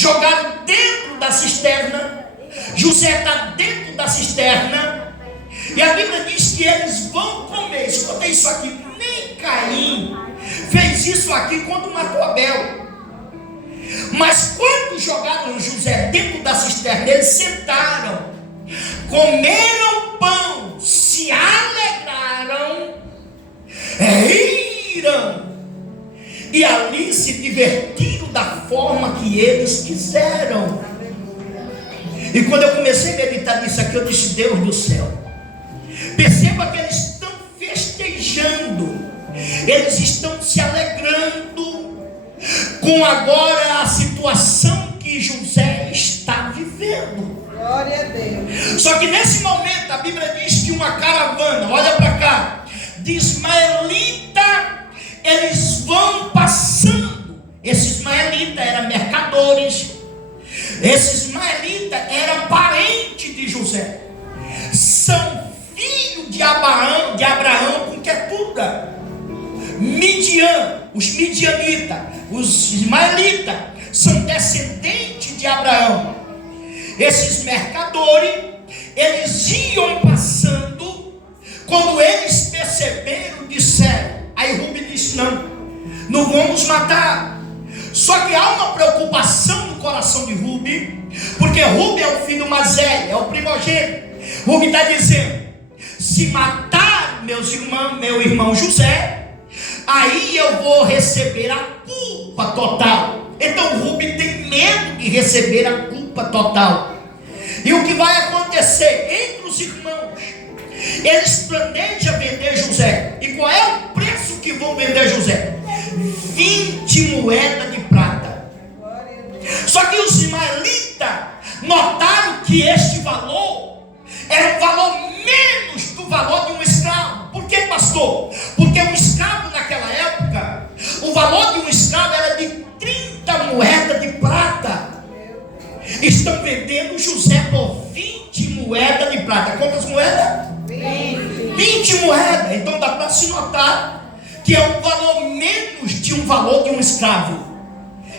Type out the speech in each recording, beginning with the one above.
jogaram dentro da cisterna. José está dentro da cisterna. E a Bíblia diz que eles vão comer. Escuta isso aqui. Nem Caim fez isso aqui quando matou Abel. Mas quando jogaram José dentro da cisterna, eles sentaram, comeram pão, se alegraram, riram e ali se divertiram da forma que eles quiseram. E quando eu comecei a meditar nisso aqui, eu disse: Deus do céu, perceba que eles estão festejando, eles estão se alegrando com agora a situação que José está vivendo. Glória a Deus. Só que nesse momento a Bíblia diz que uma caravana, olha para cá, de ismaelita, eles vão passando. Esse ismaelita eram mercadores. Esse ismaelita era parente de José. São filhos de Abraão com Quetuda. Midian, os midianitas, os ismaelitas são descendentes de Abraão. Esses mercadores, eles iam passando. Quando eles perceberam, disseram. Aí Rubem disse: não vamos matar. Só que há uma preocupação no coração de Rubem, porque Rubem é o filho mais velho, é o primogênito. Rubem está dizendo: se matar meu irmão José, aí eu vou receber a culpa total. Então Rubem tem medo de receber a culpa total. E o que vai acontecer entre os irmãos? Eles planejam vender José. E qual é o preço que vão vender José? 20 moedas de prata. Só que os ismaelitas notaram que este valor era um valor menos do valor de um escravo. Por que, pastor? Porque um escravo naquela época, o valor de um escravo era de 30 moedas de prata. Estão vendendo José por 20 moedas de prata. Quantas moedas? 20 moedas. Então dá para se notar que é um valor menos de um valor de um escravo.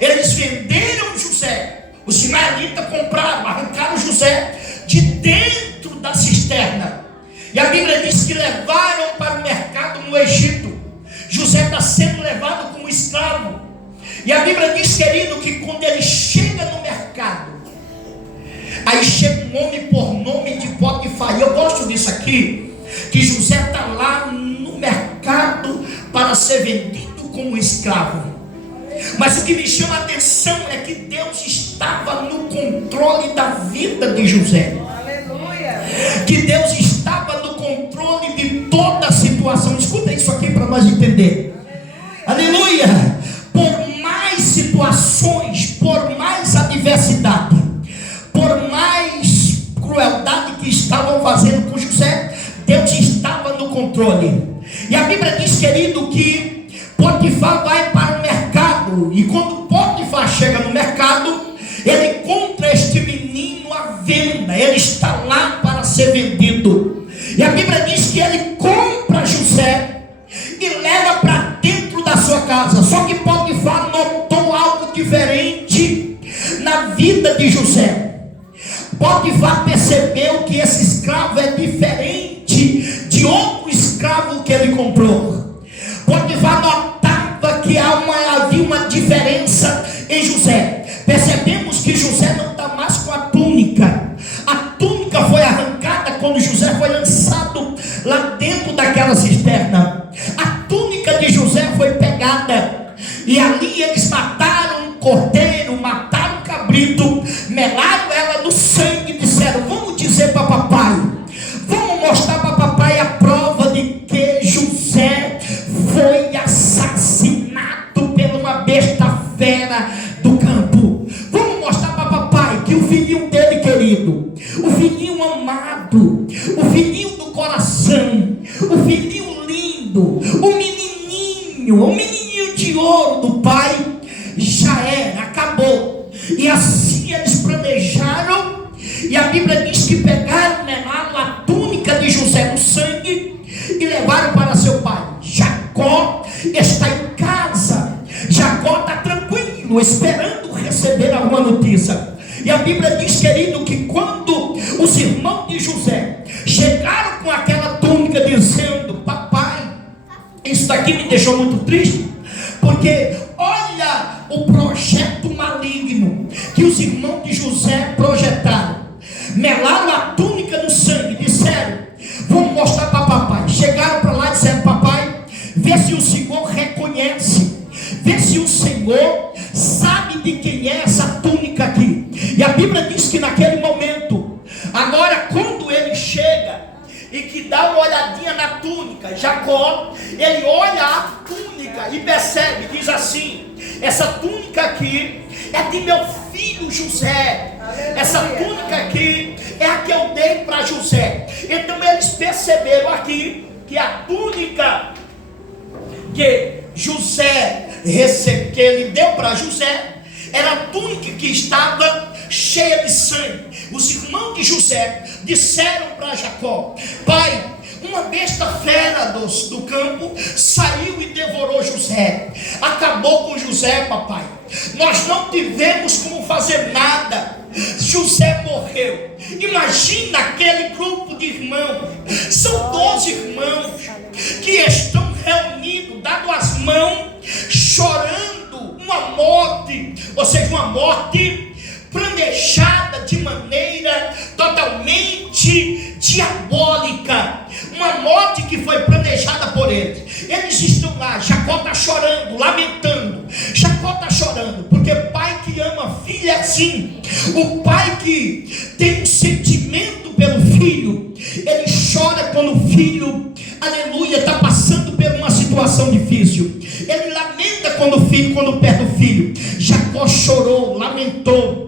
Eles venderam José. Os ismaelitas compraram, arrancaram José de dentro da cisterna. E a Bíblia diz que levaram para o mercado no Egito. José está sendo levado como escravo. E a Bíblia diz, querido, que quando ele chega no mercado, aí chega um homem por nome de Potifar. E eu gosto disso aqui, que José está lá no mercado para ser vendido como escravo. Mas o que me chama a atenção é que Deus estava no controle da vida de José. Aleluia. Que Deus estava no controle de toda a situação. Escuta isso aqui para nós entender. Aleluia. Por mais situações, por mais adversidade, por mais crueldade que estavam fazendo com José, Deus estava no controle. E a Bíblia diz, querido, que Potifar vai para o mercado. E quando Potifar chega no mercado, ele encontra este menino à venda. Ele está lá para ser vendido. E a Bíblia diz que ele compra José e leva para dentro da sua casa. Só que Potifar notou algo diferente na vida de José. Potifar percebeu que esse escravo é diferente de outro escravo que ele comprou. Potifar notava que havia uma diferença em José. Percebemos que José não está mais com a túnica. A túnica foi arrancada quando José foi lançado lá dentro daquela cisterna. A túnica de José foi pegada. E ali eles mataram um cordeiro, mataram um cabrito, melaram ela no sangue e disseram: vamos dizer para papai, vamos mostrar para papai a prova de que José foi assassinado por uma besta fera do campo. Vamos mostrar para papai que o filhinho dele querido, o filhinho amado, o filhinho do coração, o filhinho lindo, o menininho de ouro do pai, já era, acabou. E assim eles planejaram. E a Bíblia diz que pegaram, melaram a túnica de José no sangue e levaram para seu pai. Jacó está em casa. Jacó está tranquilo, esperando receber alguma notícia. justiça. E a Bíblia diz, querido, que quando os irmãos de José chegaram com aquela túnica dizendo: papai, isso daqui me deixou muito triste, porque olha o projeto maligno que os irmãos de José projetaram. Melaram a túnica no sangue, disseram: vamos mostrar para papai. Chegaram para lá e disseram: papai, vê se o Senhor reconhece, vê se o Senhor sabe de quem é essa túnica aqui. E a Bíblia diz que naquele momento, agora quando ele chega e que dá uma olhadinha na túnica, Jacó, ele olha a túnica e percebe, diz assim: essa túnica aqui é de meu filho José. Essa túnica aqui é a que eu dei para José. Então eles perceberam aqui que a túnica que José recebeu, que ele deu para José, era a túnica que estava cheia de sangue. Os irmãos de José disseram para Jacó: pai, uma besta fera do campo saiu e devorou José, acabou com José, papai. Nós não tivemos como fazer nada, José morreu. Imagina aquele grupo de irmãos, são 12 irmãos que estão reunidos, dado as mãos, chorando uma morte, ou seja, uma morte planejada de maneira totalmente diabólica, uma morte que foi planejada por eles. Eles estão lá, Jacó está chorando, lamentando. Jacó está chorando, porque pai que ama filho é assim. O pai que tem um sentimento pelo filho, ele chora quando o filho, aleluia, está passando por uma situação difícil. Ele lamenta quando perde o filho. Jacó chorou, lamentou.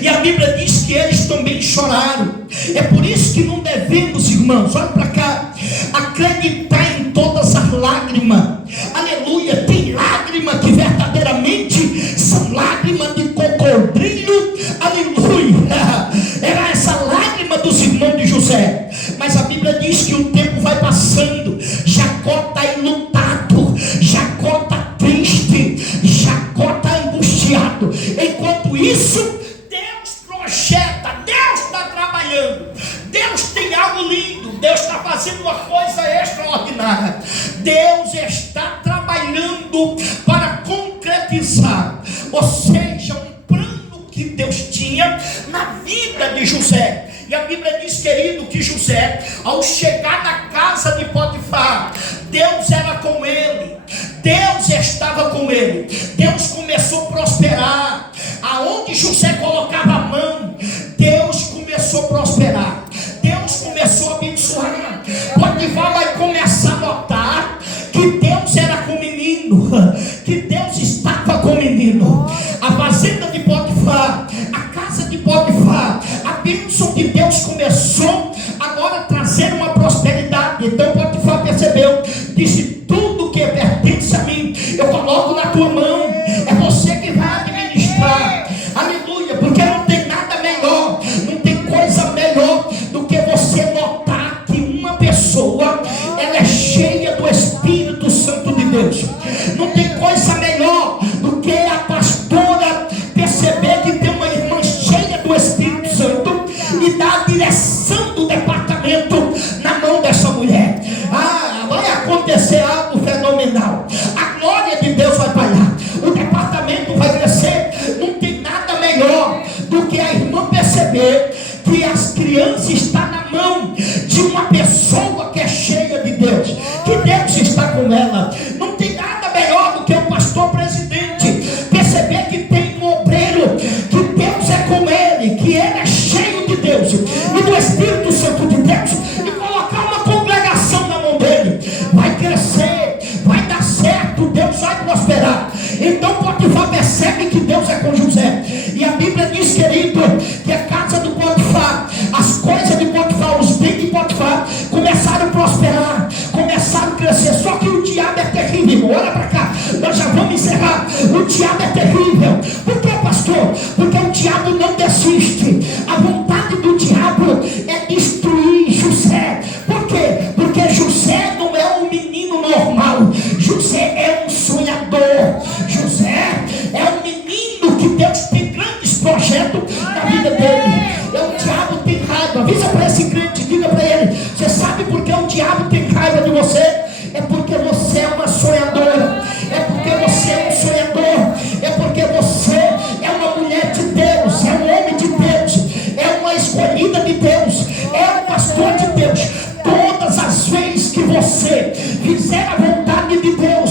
E a Bíblia diz que eles também choraram. É por isso que não devemos, irmãos, olha para cá, acreditar em todas as lágrimas. Aleluia. Tem lágrimas que verdadeiramente são lágrimas de cocodrilo. Aleluia. Era essa lágrima dos irmãos de José. Mas a Bíblia diz que o tempo vai passando. Jacó está enlutado, Jacó está triste, Jacó está angustiado. Enquanto isso, Deus está trabalhando, Deus tem algo lindo, Deus está fazendo uma coisa extraordinária. Deus está trabalhando para concretizar, ou seja, um plano que Deus tinha na vida de José. E a Bíblia diz, querido, que José, ao chegar na casa de Potifar, Deus era com ele, Deus estava com ele. Deus começou a prosperar. Aonde José colocava a mão, Deus começou a prosperar, Deus começou a abençoar. Potifar vai começar a notar que Deus era com o menino, que Deus estava com o menino. A fazenda de Potifar, a casa de Potifar, a bênção de Deus começou agora a trazer uma prosperidade. Então Potifar percebeu, disse: tudo que pertence a mim, eu coloco na tua mão, é você que vai administrar. Aleluia, porque não tem nada melhor, não tem coisa melhor do que você notar que uma pessoa, ela é cheia do Espírito Santo de Deus. Não tem coisa melhor do que a pastora perceber que tem uma irmã cheia do Espírito Santo e dar a direção do departamento na mão dessa mulher. Vai acontecer algo fenomenal. A glória de Deus vai parar, o departamento vai crescer. Não tem nada melhor do que a irmã perceber que as crianças estão na mão de uma pessoa que é cheia de Deus, que Deus está com ela. Não tem nada melhor do que o pastor presidente perceber que tem um obreiro, que Deus é com ele, que ele é cheio de Deus e do Espírito Santo de Deus, e colocar uma congregação na mão dele. Vai crescer, vai dar certo, Deus vai prosperar. Então Potifar percebe que Deus é com José. E a Bíblia diz, querido, que a casa do Potifar, as coisas de Potifar, os bens de Potifar começaram a prosperar, começaram a crescer. Só que o diabo é terrível. Olha para cá, nós já vamos encerrar. O diabo é terrível. Por que, pastor? Porque o diabo não desiste. A vontade do diabo é destruir José. Por quê? Porque José não é um menino normal. José é um sonhador. José é um menino que Deus tem grandes projetos na vida dele. O diabo tem raiva. Avisa para esse crente, diga para ele: você sabe por que o diabo tem raiva de você? É porque você é uma sonhadora, é porque você é um sonhador, é porque você é uma mulher de Deus, é um homem de Deus, é uma escolhida de Deus, é um pastor de Deus. Todas as vezes que você fizer a vontade de Deus,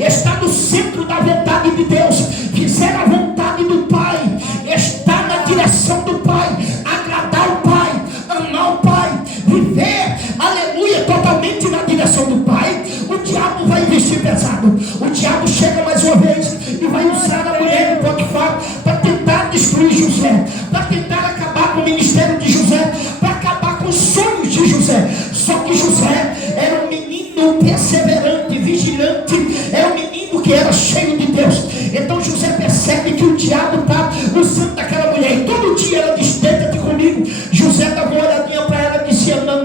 está no centro da vontade de Deus, fizer a vontade do Pai, está na direção do Pai, agradar o Pai, amar o Pai, viver, aleluia, totalmente na direção do Pai, o diabo vai investir pesado. O diabo chega mais uma vez e vai usar a mulher de Potifar para tentar destruir José, para tentar acabar com o ministério de José, para acabar com os sonhos de José. Só que José era um menino perseverante, vigilante, era um menino que era cheio de Deus. Então José percebe que o diabo está usando daquela mulher, e todo dia ela diz: tenta-te comigo. José dava uma olhadinha para ela e dizia: não,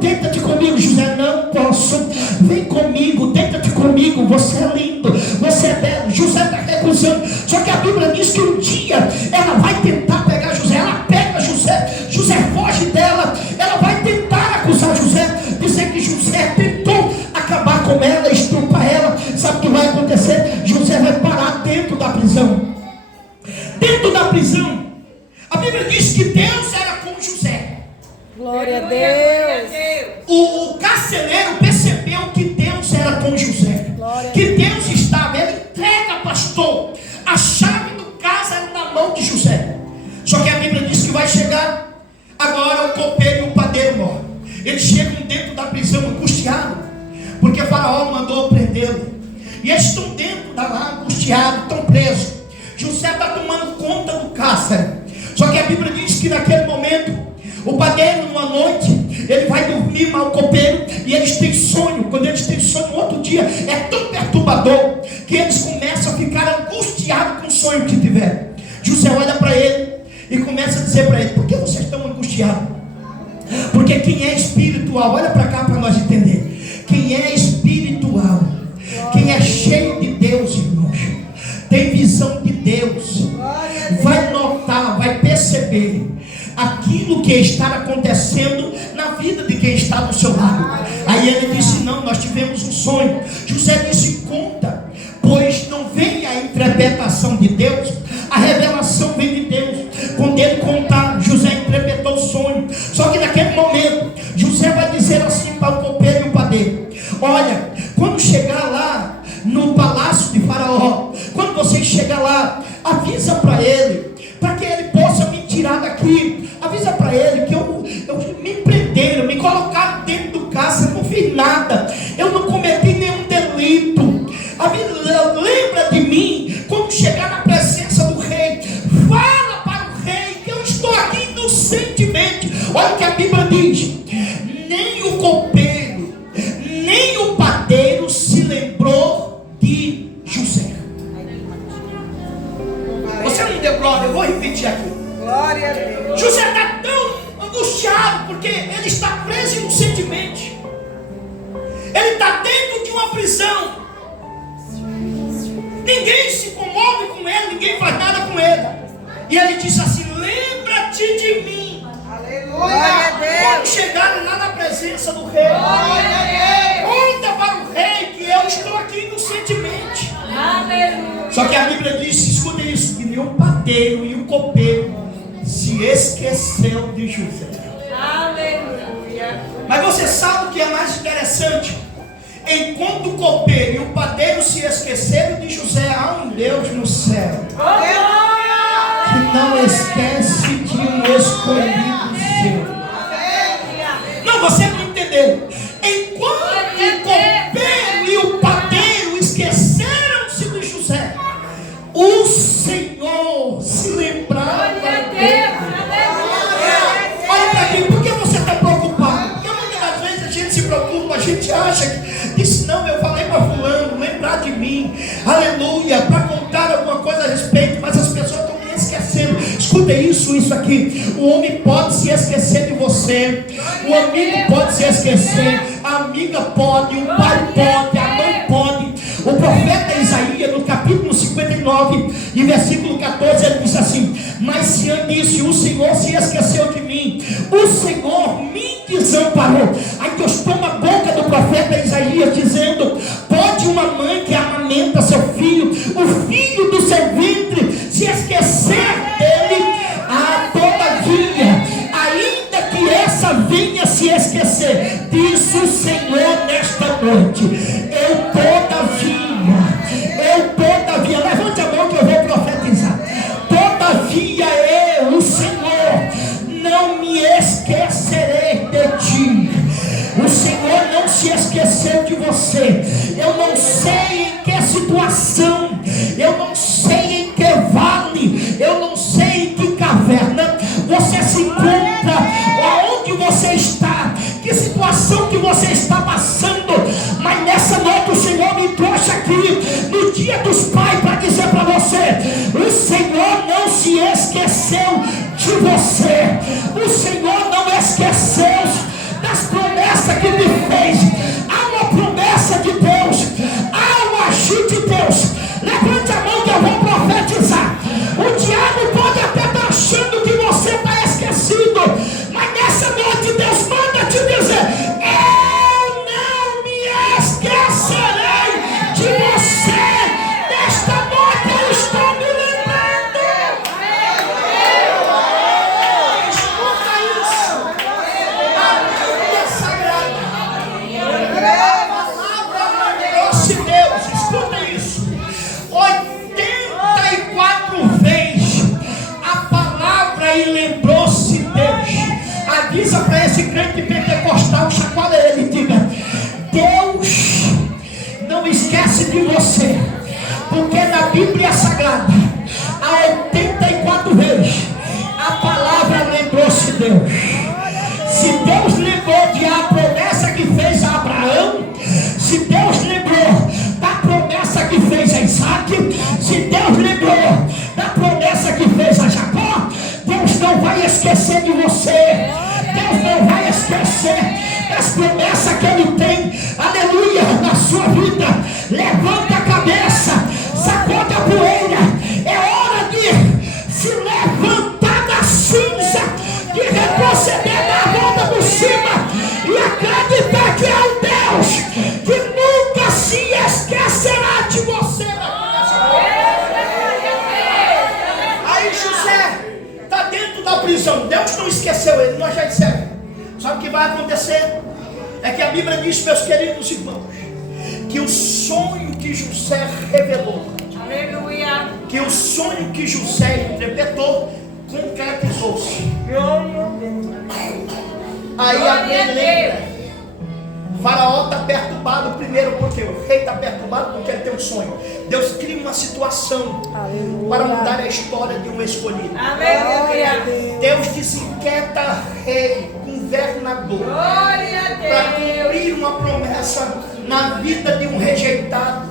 tenta-te comigo. José: não posso, vem comigo, tenta-te comigo, você é lindo, você é belo. José está recusando. Só que a Bíblia diz que um dia ela vai tentar pegar José, ela pega José, José foge dela, ela vai tentar acusar José, dizer que José tentou acabar com ela, estrupar ela. Sabe o que vai acontecer? José vai parar dentro da prisão. Dentro da prisão, a Bíblia diz que Deus era com José. Glória a Deus. O carcereiro percebeu que Deus era com José, que Deus estava. Ele entrega, pastor, a chave do casa era na mão de José. Só que a Bíblia diz que vai chegar agora o copeiro e o padeiro morrem. Eles chegam dentro da prisão angustiados, porque Faraó mandou prendê-lo, e eles estão dentro da lá angustiados, estão presos. José está tomando conta do cárcere. Só que a Bíblia diz que naquele momento o padeiro, numa noite, ele vai dormir, mas o copeiro, e eles têm sonho. Quando eles têm sonho, no outro dia é tão perturbador que eles começam a ficar angustiados com o sonho que tiveram. José olha para ele e começa a dizer para ele: por que vocês estão angustiados? Porque quem é espiritual, olha para cá para nós entender, quem é espiritual, quem é cheio de Deus, irmãos, tem visão de Deus, vai notar, vai perceber aquilo que está acontecendo na vida de quem está do seu lado. Aí ele disse: não, nós tivemos um sonho. José disse: conta, pois não vem a interpretação de Deus, a revelação vem de Deus. Quando ele contar, José interpretou o sonho. Só que naquele momento José vai dizer assim para o copeiro e o padeiro: olha, quando chegar lá no palácio de Faraó, quando vocês chegar lá, avisa para ele, para que ele possa me tirar daqui. Avisa para ele que eu me prenderam, me colocaram dentro do cárcere, eu não fiz nada, eu não cometi nenhum delito. Lembra de mim quando chegar na presença do rei. Fala para o rei que eu estou aqui inocentemente. Olha o que a Bíblia diz: nem o copeiro, nem o padeiro se lembrou de José. Você não deu glória, eu vou repetir aqui. Glória a Deus. José está tão angustiado porque ele está preso inocentemente. Ele está dentro de uma prisão. Ninguém se comove com ele, ninguém faz nada com ele. E ele diz assim: lembra-te de mim. Aleluia. Quando chegarem lá na presença do rei, conta para o rei que eu estou aqui inocentemente. Aleluia. Só que a Bíblia diz, escuta isso, que nem o padeiro e o copeiro se esqueceu de José. Aleluia. Mas você sabe o que é mais interessante? Enquanto o copeiro e o padeiro se esqueceram de José, há um Deus no céu que não esquece de um escolhido seu. Não, você não entendeu. Enquanto o copeiro e o padeiro esqueceram-se de José, o Senhor se lembrava dele. Olha para mim, por que você está preocupado? Porque muitas das vezes a gente se preocupa, a gente acha que disse: não, eu falei para fulano lembrar de mim, aleluia, para contar alguma coisa a respeito, mas as pessoas estão me esquecendo. Escuta isso aqui: o homem pode se esquecer de você, o amigo pode se esquecer, a amiga pode, o pai pode, a mãe pode. O profeta Isaías, no capítulo 50, 59 e versículo 14, ele diz assim: mas se disse, o Senhor se esqueceu de mim, o Senhor me desamparou. Aí Deus toma a boca do profeta Isaías dizendo: pode uma mãe que amamenta seu filho, o filho do seu ventre, se esquecer dele? Todavia, ainda que essa venha se esquecer, diz o Senhor nesta noite, eu todavia, levante a mão que eu vou profetizar. Todavia eu, o Senhor, não me esquecerei de ti. O Senhor não se esqueceu de você. Eu não sei em que situação, eu não sei em que vale, eu não sei em que caverna você se encontra, aonde você está, que situação que você está passando, mas nessa noite o Senhor me trouxe aqui no dia dos pais para dizer para você: o Senhor não se esqueceu de você, o Senhor não esqueceu das promessas que me fez. Há uma promessa de Deus, há um agir de Deus. Levante a mão que eu vou profetizar. O diabo pode até estar achando que você está esquecido, mas nessa noite Deus manda te dizer: eu não me esquecerei de você. Nesta noite eu estou me lembrando. Escuta isso. A Bíblia Sagrada, a palavra de Deus, escuta isso. 84 vezes a palavra e lembrou-se Deus. Avisa para esse crente pentecostal, chacoalha ele e diga: Deus não esquece de você, porque na Bíblia Sagrada, há 84 vezes a palavra lembrou-se Deus. Se Deus lembrou de a promessa que fez a Abraão, se Deus lembrou da promessa que fez a Isaac, se Deus lembrou da promessa que fez a Jacó, Deus não vai esquecer de você. Deus não vai esquecer das promessas que Ele tem, aleluia, na sua vida. Levanta a cabeça, sacode a poeira. É hora de se levantar da cinza, de retroceder da volta por cima e acreditar que é o Deus que nunca se esquecerá de você. Aí José está dentro da prisão. Deus não esqueceu ele, nós já dissemos. Sabe o que vai acontecer? É que a Bíblia diz, meus queridos irmãos, que o sonho que José revelou, aleluia, que o sonho que José interpretou concretizou-se. Aí a Bíblia lembra, Faraó está perturbado primeiro, porque o rei está perturbado porque ele tem um sonho. Deus cria uma situação, aleluia, para mudar a história de um escolhido. Aleluia. Deus desinquieta rei, governador, para cumprir uma promessa na vida de um rejeitado,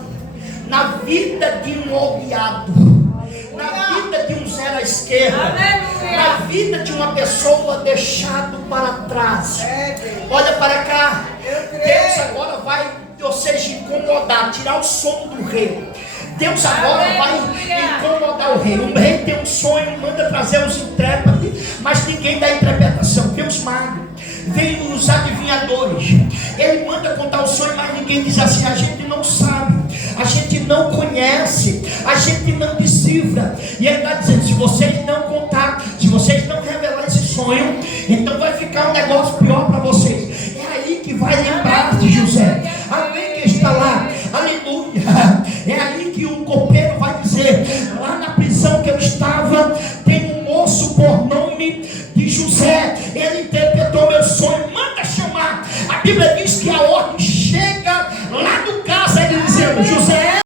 na vida de um odiado, na vida de um zero à esquerda, na vida de uma pessoa deixada para trás. Olha para cá, Deus agora vai, ou seja, incomodar, tirar o sono do rei. Deus agora vai incomodar o rei. O rei tem um sonho, manda trazer os intérpretes, mas ninguém dá interpretação. Vem os magos, vem os adivinhadores. Ele manda contar o sonho, mas ninguém diz assim: a gente não sabe, a gente não conhece, a gente não decifra. E ele está dizendo: se vocês não contar, se vocês não revelar esse sonho, então vai ficar um negócio pior